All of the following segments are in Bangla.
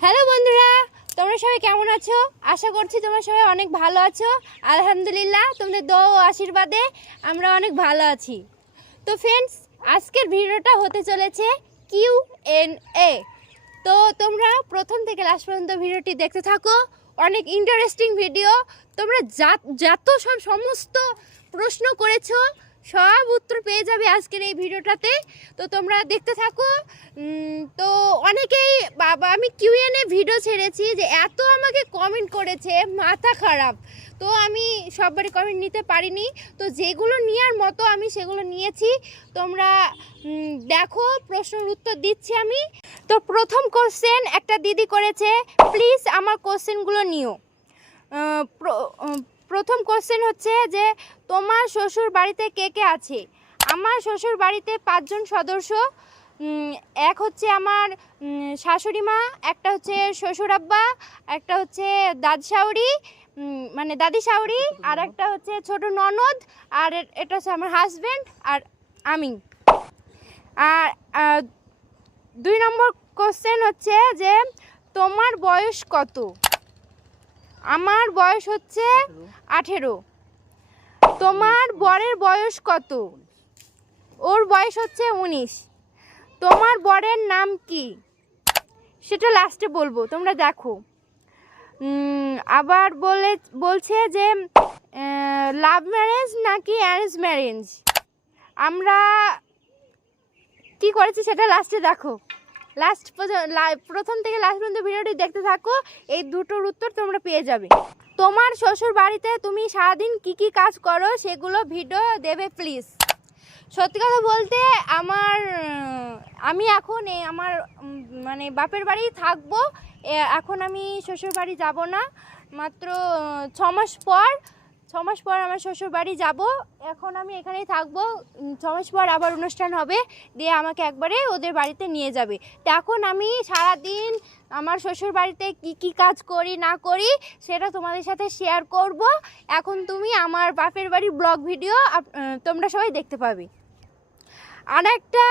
হ্যালো বন্ধুরা, তোমরা সবাই কেমন আছো? আশা করছি তোমরা সবাই অনেক ভালো আছো। আলহামদুলিল্লাহ, তোমাদের ও আশীর্বাদে আমরা অনেক ভালো আছি। তো ফ্রেন্ডস আজকের ভিডিওটা হতে চলেছে কিউ এন এ তো তোমরা প্রথম থেকে লাস্ট পর্যন্ত ভিডিওটি দেখতে থাকো। অনেক ইন্টারেস্টিং ভিডিও তোমরা যা- যত সব সমস্ত প্রশ্ন করেছ সব উত্তর পেয়ে যাবে আজকের এই ভিডিওটাতে। তো তোমরা দেখতে থাকো। তো অনেকেই বাবা, আমি কিউএনএ ভিডিও ছেড়েছি যে এত আমাকে কমেন্ট করেছে, মাথা খারাপ। তো আমি সববারই কমেন্ট নিতে পারিনি। তো যেগুলো নেওয়ার মতো আমি সেগুলো নিয়েছি। তোমরা দেখো, প্রশ্নের উত্তর দিচ্ছি আমি। তো প্রথম কোশ্চেন একটা দিদি করেছে প্লিজ আমার কোশ্চেনগুলো নিও। প্রথম কোশ্চেন হচ্ছে যে, তোমার শ্বশুর বাড়িতে কে কে আছে? আমার শ্বশুর বাড়িতে পাঁচজন সদস্য। এক হচ্ছে আমার শাশুড়ি মা, একটা হচ্ছে শ্বশুর আব্বা, একটা হচ্ছে দাদ শাউরি মানে দাদি শাউরি আর একটা হচ্ছে ছোট ননদ, আর এটা হচ্ছে আমার হাজব্যান্ড আর আমি। আর দুই নম্বর কোশ্চেন হচ্ছে যে, তোমার বয়স কত? আমার বয়স হচ্ছে আঠেরো। তোমার বরের বয়স কত? ওর বয়স হচ্ছে উনিশ। তোমার বরের নাম কি? সেটা লাস্টে বলব, তোমরা দেখো। আবার বলে, বলছে যে লাভ ম্যারেজ নাকি অ্যারেঞ্জ ম্যারেজ আমরা কি করেছি সেটা লাস্টে দেখো। লাস্ট প্রথম থেকে লাস্ট পর্যন্ত ভিডিওটি দেখতে থাকো। এই দুটোর উত্তর তোমরা পেয়ে যাবে। তোমার শ্বশুর বাড়িতে তুমি সারাদিন কি কি কাজ করো সেগুলো ভিডিও দেবে প্লিজ সত্যি কথা বলতে আমার, আমি এখন আমার মানে বাপের বাড়ি থাকব। এখন আমি শ্বশুর বাড়ি যাব না। মাত্র, ছ মাস পর ছ মাস পর আমার শ্বশুর বাড়ি যাব। এখন আমি এখানেই থাকব। উম, ছ মাস পর আবার অনুষ্ঠান হবে। দিয়ে আমাকে একবারে ওদের বাড়িতে নিয়ে যাবে। তো এখন আমি সারাদিন আমার শ্বশুর বাড়িতে কি কি কাজ করি না করি সেটা তোমাদের সাথে শেয়ার করব। এখন তুমি আমার বাপের বাড়ি ব্লগ ভিডিও তোমরা সবাই দেখতে পাবে। আর একটা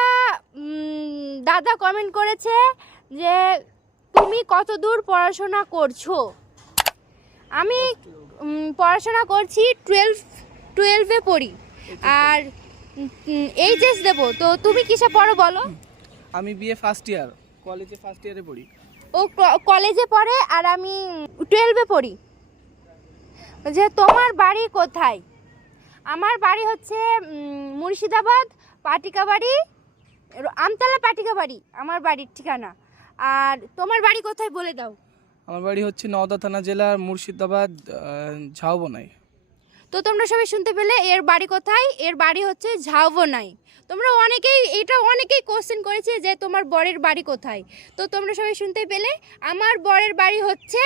দাদা কমেন্ট করেছে যে তুমি কত দূর পড়াশোনা করছ? আমি পড়াশোনা করছি টুয়েলভ টুয়েলভে পড়ি। আর এইচএস দেবো। তো তুমি কিসে পড়ো বলো? আমি বিএ ফার্স্ট ইয়ার কলেজে ফার্স্ট ইয়ারে পড়ি। ও কলেজে পড়ে আর আমি টুয়েলভে পড়ি। যে তোমার বাড়ি কোথায়? আমার বাড়ি হচ্ছে মুর্শিদাবাদ পাটিকা বাড়ি আমতলা পাটিকা বাড়ি আমার বাড়ির ঠিকানা। আর তোমার বাড়ি কোথায় বলে দাও। আমার বাড়ি হচ্ছে নওদা থানা জেলার মুর্শিদাবাদ ঝাউবনাই। তো তোমরা সবাই শুনতে পেলে এর বাড়ি কোথায়? এর বাড়ি হচ্ছে ঝাউবনাই। তোমরা অনেকেই এটা অনেকেই কোশ্চেন করেছে যে তোমার বরের বাড়ি কোথায়? তো তোমরা সবাই শুনতে পেলে আমার বরের বাড়ি হচ্ছে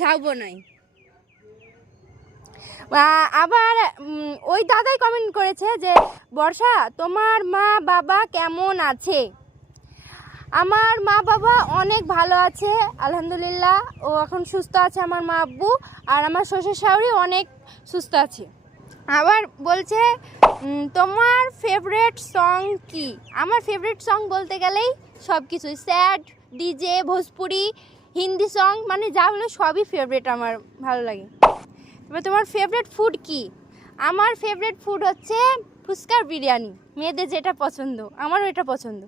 ঝাউবনাই। আবার ওই দাদাই কমেন্ট করেছে যে, বর্ষা, তোমার মা বাবা কেমন আছে? আমার মা বাবা অনেক ভালো আছে, আলহামদুলিল্লাহ। ও এখন সুস্থ আছে আমার মা আব্বু, আর আমার শ্বশুর শাশুড়ি অনেক সুস্থ আছে। আবার বলছে তোমার ফেভারেট সং কি? আমার ফেভারিট সং বলতে গেলেই সব কিছুই sad, DJ, Bhojpuri, Hindi song মানে যা হলো সবই ফেভারিট আমার, ভালো লাগে। এবার তোমার ফেভারিট ফুড কি? আমার ফেভারিট ফুড হচ্ছে ফুচকার বিরিয়ানি। মেয়েদের যেটা পছন্দ, আমারও এটা পছন্দ।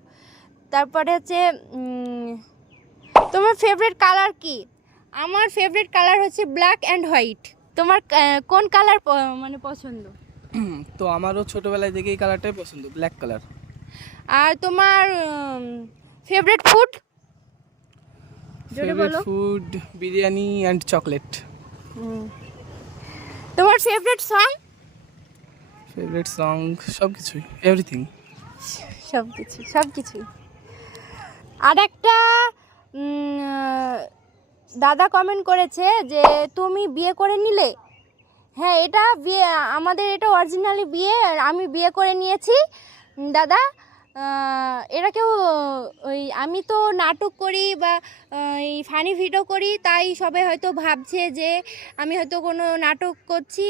তারপরে হচ্ছে তোমার ফেভারিট কালার কি? আমার ফেভারিট কালার হচ্ছে ব্ল্যাক অ্যান্ড হোয়াইট তোমার কোন কালার মানে পছন্দ? তো আমারও ছোটোবেলায় থেকে এই কালারটাই পছন্দ ব্ল্যাক কালার আর তোমার favourite food favourite. Food biryani and chocolate তোমার ফেভারিট সং ফেভারিট সং সব কিছুই এভরিথিং সব কিছু সব কিছুই আর একটা দাদা কমেন্ট করেছে যে, তুমি বিয়ে করে নিলে? হ্যাঁ এটা বিয়ে, আমাদের এটা অরিজিনালি বিয়ে আমি বিয়ে করে নিয়েছি। দাদা এরা কেউ, ওই, আমি তো নাটক করি বা এই ফানি ভিডিও করি, তাই সবাই হয়তো ভাবছে যে আমি হয়তো কোনো নাটক করছি,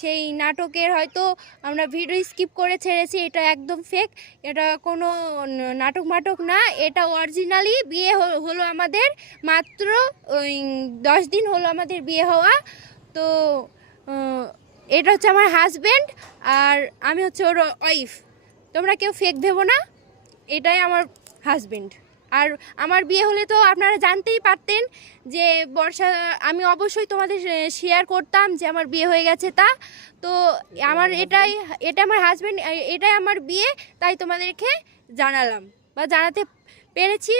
সেই নাটকের হয়তো আমরা ভিডিও স্কিপ করে ছেড়েছি, এটা একদম ফেক এটা কোনো নাটক মাটক না, এটা অরিজিনালি বিয়ে হলো আমাদের মাত্র, ওই, দশ দিন হলো আমাদের বিয়ে হওয়া, তো এটা হচ্ছে আমার হাজব্যান্ড আর আমি হচ্ছে ওর ওয়াইফ তোমরা কেউ ফেক ভেবো না, এটাই আমার হাজবেন্ড আর আমার বিয়ে হলে তো আপনারা জানতেই পারতেন যে বর্ষা, আমি অবশ্যই তোমাদের শেয়ার করতাম যে আমার বিয়ে হয়ে গেছে তা। তো আমার এটাই, এটা আমার হাজবেন্ড এটাই আমার বিয়ে, তাই তোমাদেরকে জানালাম। বা জানাতে পেরেছি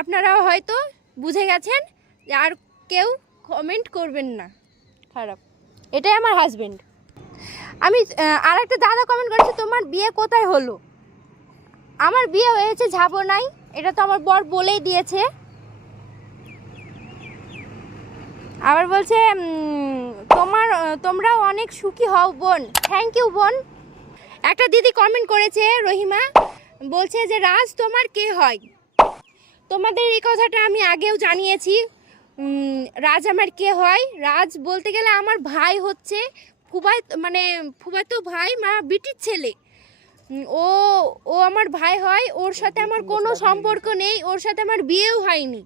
আপনারাও হয়তো বুঝে গেছেন আর কেউ কমেন্ট করবেন না। খারাপ। এটাই আমার হাজবেন্ড আমি আর একটা দাদা কমেন্ট করেছে, তোমার বিয়ে কোথায় হলো? আমার বিয়ে হয়েছে যাব নাই এটা তো আমার বর বলেই দিয়েছে। আবার বলছে তোমার, তোমরাও অনেক সুখী হও বোন। থ্যাংক ইউ বোন। একটা দিদি কমেন্ট করেছে, রহিমা, বলছে যে, রাজ, তোমার কে হয়? তোমাদের এই কথাটা আমি আগেও জানিয়েছি। রাজ আমার কে হয়? রাজ বলতে গেলে আমার ভাই হচ্ছে ফুবাই মানে ফুবাতো ভাই, মা বিটির ছেলে। ও ও আমার ভাই হয়, ওর সাথে আমার কোনো সম্পর্ক নেই, ওর সাথে আমার বিয়েও হয়নি।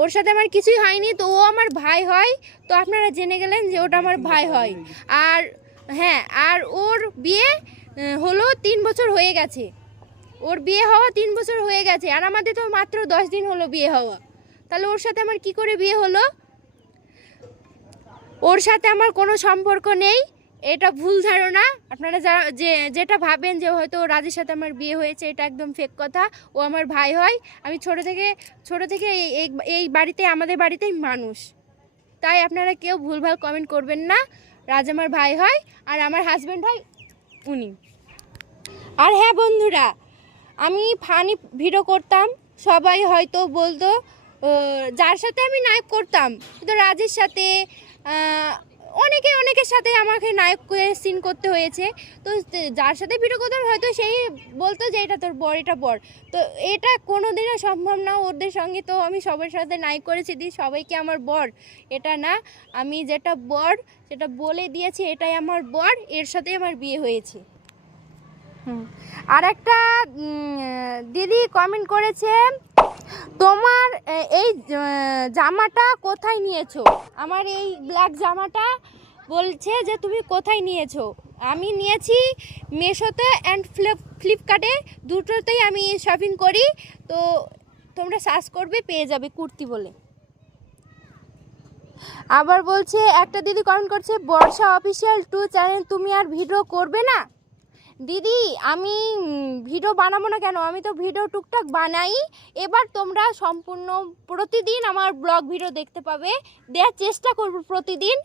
ওর সাথে আমার কিছুই হয়নি, তো ও আমার ভাই হয়, তো আপনারা জেনে গেলেন যে ওটা আমার ভাই হয়। আর হ্যাঁ আর ওর বিয়ে হলো তিন বছর হয়ে গেছে। ওর বিয়ে হওয়া তিন বছর হয়ে গেছে, আর আমাদের তো মাত্র দশ দিন হলো বিয়ে হওয়া। তাহলে ওর সাথে আমার কি করে বিয়ে হলো? ওর সাথে আমার কোনো সম্পর্ক নেই, এটা ভুল ধারণা। আপনারা যারা যে, যেটা ভাবেন যে হয়তো রাজের সাথে আমার বিয়ে হয়েছে, এটা একদম ফেক কথা, ও আমার ভাই হয়। আমি ছোট থেকে ছোট থেকে এই- এই বাড়িতে, আমাদের বাড়িতেই মানুষ। তাই আপনারা কেউ ভুলভাল কমেন্ট করবেন না, রাজ আমার ভাই হয়, আর আমার হাজব্যান্ড হয় উনি। আর হ্যাঁ বন্ধুরা, আমি ফানি ভিডিও করতাম, সবাই হয়তো বলতো যার সাথে আমি নায়ক করতাম কিন্তু রাজের সাথে অনেকে অনেকের সাথে আমাকে নায়ক সিন করতে হয়েছে। তো যার সাথে ভিডিও করতাম হয়তো সেই বলতো যে এটা তোর বর এটা বর। তো এটা কোনো দিনও সম্ভব না ওদের সঙ্গে। তো আমি সবার সাথে নায়ক করেছি দিই সবাইকে আমার বর। এটা না আমি যেটা বর সেটা বলে দিয়েছি এটাই আমার বর এর সাথে আমার বিয়ে হয়েছে। হুম। আর একটা দিদি কমেন্ট করেছে তোমার এই জামাটা কোথায় নিয়েছো? আমার এই ব্ল্যাক জামাটা বলছে যে তুমি কোথায় নিয়েছো? আমি নিয়েছি মেশোতে অ্যান্ড ফ্লিপ ফ্লিপকার্টে দুটোতেই আমি শপিং করি। তো তোমরা সার্চ করবে, পেয়ে যাবে কুর্তি বলে। আবার বলছে, একটা দিদি কমেন্ট করছে, বর্ষা অফিসিয়াল টু চ্যানেল তুমি আর ভিডিও করবে না? দিদি আমি ভিডিও বানাবো না কেন? আমি তো ভিডিও টুকটাক বানাই। এবার তোমরা সম্পূর্ণ প্রতিদিন আমার ব্লগ ভিডিও দেখতে পাবে। দেওয়ার চেষ্টা করব প্রতিদিন।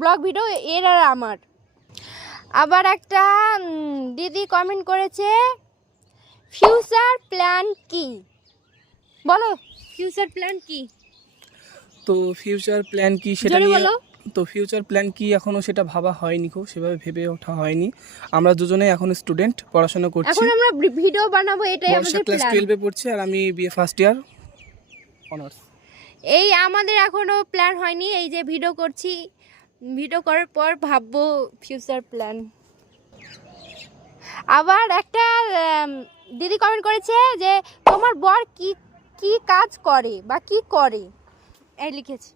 ব্লগ ভিডিও এর আর আমার। আবার একটা দিদি কমেন্ট করেছে ফিউচার প্ল্যান কি? বলো ফিউচার প্ল্যান কি? তো ফিউচার প্ল্যান কি সেটা নিয়ে বলো। তো ফিউচার প্ল্যান কি এখনও সেটা ভাবা হয়নি খুব সেভাবে ভেবে ওঠা হয়নি। আমরা দুজনে এখন স্টুডেন্ট পড়াশোনা করছি। এখন আমরা ভিডিও বানাবো এটাই আমাদের ক্লাস প্ল্যান টুয়েলভে পড়ছে আর আমি বিএ ফার্স্ট ইয়ার অনার্স এই আমাদের এখনও প্ল্যান হয়নি এই যে ভিডিও করছি ভিডিও করার পর ভাববো ফিউচার প্ল্যান আবার একটা দিদি কমেন্ট করেছে যে তোমার বর কি কি কাজ করে বা কি করে? এই লিখেছে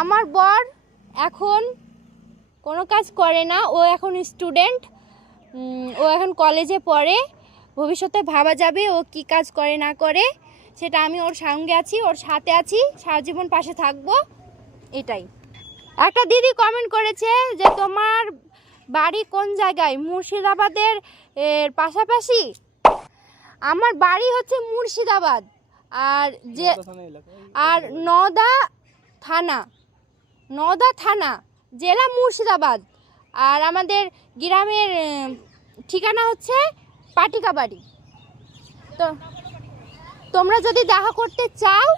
আমার বর এখন কোনো কাজ করে না। ও এখন স্টুডেন্ট ও এখন কলেজে পড়ে। ভবিষ্যতে ভাবা যাবে ও কি কাজ করে না করে। সেটা আমি ওর সঙ্গে আছি ওর সাথে আছি সারা জীবন পাশে থাকব। এটাই। একটা দিদি কমেন্ট করেছে যে তোমার বাড়ি কোন জায়গায়? মুর্শিদাবাদের এর পাশাপাশি আমার বাড়ি হচ্ছে মুর্শিদাবাদ। আর যে আর নদা থানা। নদা থানা, জেলা মুর্শিদাবাদ। আর আমাদের গ্রামের ঠিকানা হচ্ছে পাটিকাবাড়ি। তো তোমরা যদি দেখা করতে চাও,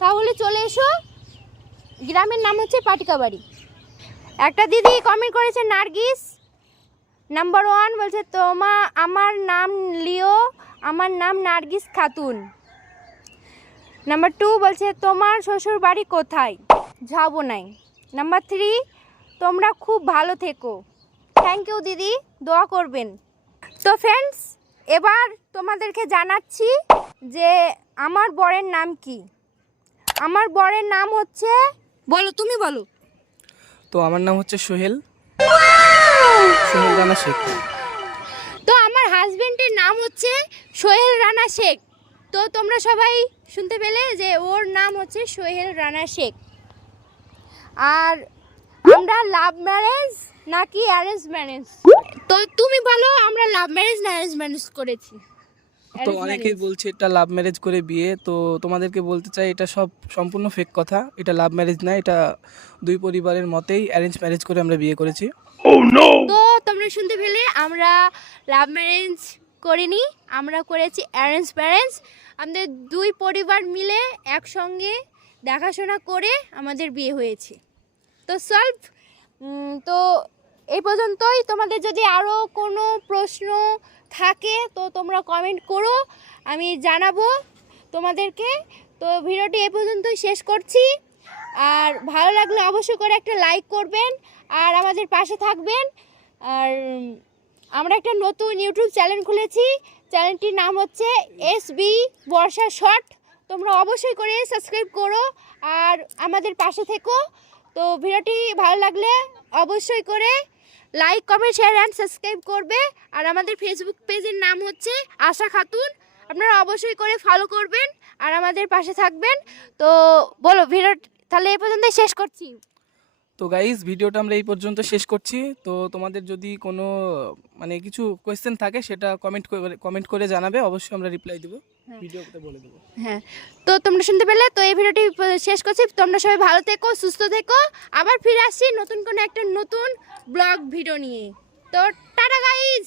তাহলে চলে এসো। গ্রামের নাম হচ্ছে পাটিকাবাড়ি। একটা দিদি কমেন্ট করেছে, নার্গিস নাম্বার ওয়ান বলছে, তোমা, আমার নাম লিও, আমার নাম নার্গিস খাতুন। নাম্বার টু বলছে, তোমার শ্বশুর বাড়ি কোথায়? যাব নাই। নাম্বার থ্রি তোমরা খুব ভালো থেকো। থ্যাংক ইউ দিদি। দোয়া করবেন। তো ফ্রেন্ডস এবার তোমাদেরকে জানাচ্ছি যে আমার বরের নাম কি? আমার বরের নাম হচ্ছে বলো তুমি বলো। তো আমার নাম হচ্ছে সোহেল। সোহেল রানা শেখ। তো আমার হাজবেন্ডের নাম হচ্ছে সোহেল রানা শেখ। তো তোমরা সবাই শুনতে পেলে যে ওর নাম হচ্ছে সোহেল রানা শেখ। আর আমরা লাভ ম্যারেজ নাকি অ্যারেঞ্জ ম্যারেজ তো তুমি বলো আমরা লাভ ম্যারেজ না অ্যারেঞ্জ ম্যারেজ করেছি? তো অনেকেই বলছে এটা লাভ ম্যারেজ করে বিয়ে তো তোমাদেরকে বলতে চাই এটা সব সম্পূর্ণ ফেক কথা। এটা লাভ ম্যারেজ না এটা দুই পরিবারের মতেই অ্যারেঞ্জ ম্যারেজ করে আমরা বিয়ে করেছি। তো তোমরা শুনতে পেলে আমরা লাভ ম্যারেজ করিনি আমরা করেছি অ্যারেঞ্জ ম্যারেজ আমাদের দুই পরিবার মিলে একসঙ্গে দেখাশোনা করে আমাদের বিয়ে হয়েছে। তো সলভ তো এই পর্যন্তই। তোমাদের যদি আরও কোনো প্রশ্ন থাকে, তো তোমরা কমেন্ট করো, আমি জানাব তোমাদেরকে। তো ভিডিওটি এ পর্যন্তই শেষ করছি। আর ভালো লাগলে অবশ্যই করে একটা লাইক করবেন, আর আমাদের পাশে থাকবেন। আর আমরা একটা নতুন ইউটিউব চ্যানেল খুলেছি। চ্যানেলটির নাম হচ্ছে এস বি বর্ষা শর্ট তোমরা অবশ্যই করে সাবস্ক্রাইব করো, আর আমাদের পাশে থেকো। তো ভিডিওটি ভালো লাগলে অবশ্যই করে like comment share and subscribe করবে। আর আমাদের ফেসবুক পেজের নাম হচ্ছে আশা খাতুন। আপনারা অবশ্যই করে ফলো করবেন। আর আমাদের পাশে থাকবেন। তো বলো ভিডিও তাহলে এ পর্যন্ত শেষ করছি। তো গাইজ ভিডিওটা আমরা এই পর্যন্ত শেষ করছি। তো তোমাদের যদি কোনো মানে কিছু কোয়েশ্চেন থাকে সেটা কমেন্ট করে কমেন্ট করে জানাবে। অবশ্যই আমরা রিপ্লাই দেবো। হ্যাঁ। ভিডিওতে বলে দেবো। হ্যাঁ। তো তোমরা শুনতে পেলে তো এই ভিডিওটি শেষ করছি। তোমরা সবাই ভালো থেকো সুস্থ থেকো। আবার ফিরে আসছি নতুন কোনো একটা নতুন ব্লগ ভিডিও নিয়ে। তো টাটা গাইজ